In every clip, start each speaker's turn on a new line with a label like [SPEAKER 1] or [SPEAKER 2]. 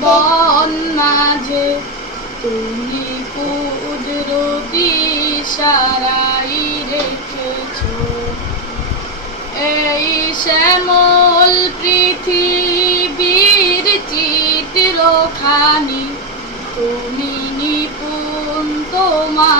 [SPEAKER 1] বন মাঝে তুমি কুদরতি সারাই রেখেছ? এই শ্যামল পৃথিবীর চিত্রখানি তুমি নিপুণ তোমার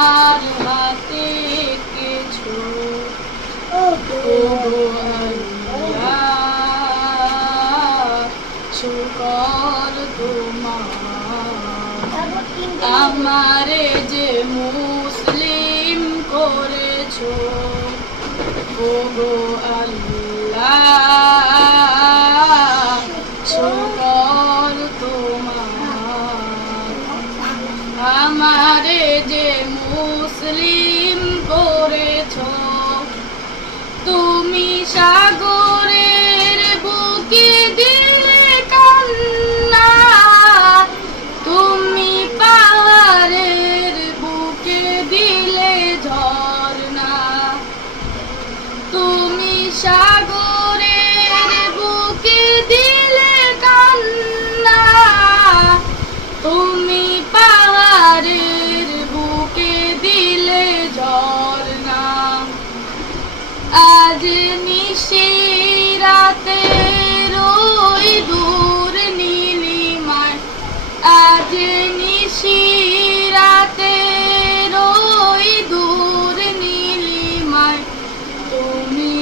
[SPEAKER 1] আমারে যে মুসলিম করেছ ও গো আল্লাহ শুকর তোমার। আমারে যে মুসলিম তুমি সাগরের আজ নিশিরাতে রই দূর নীলিমায়। তুমি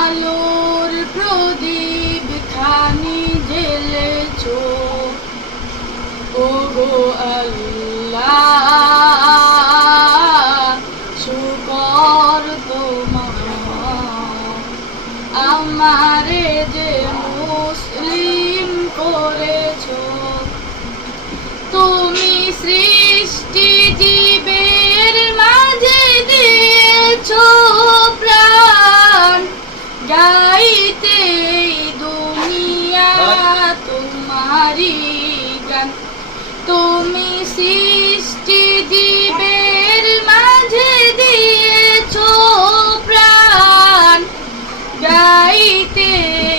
[SPEAKER 1] আলোর প্রদীপ খানি জ্বেলেছো। ও গো আল্লাহ শুকর তোমার। আমারে যে মুসলিম তুমি সৃষ্টি জীবের মাঝে দিয়েছ প্রাণ। গাইতে দুনিয়া তোমারি গান। তুমি সৃষ্টি জীবের মাঝে দিয়েছ প্রাণ। গাইতে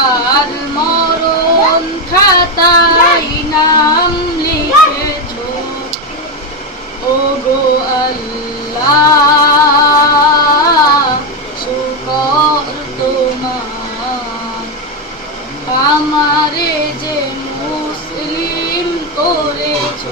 [SPEAKER 1] তার মরণ খাতায় নাম লিখেছ। ও গো আল্লাহ তোমার। আমারে যে মুসলিম করেছ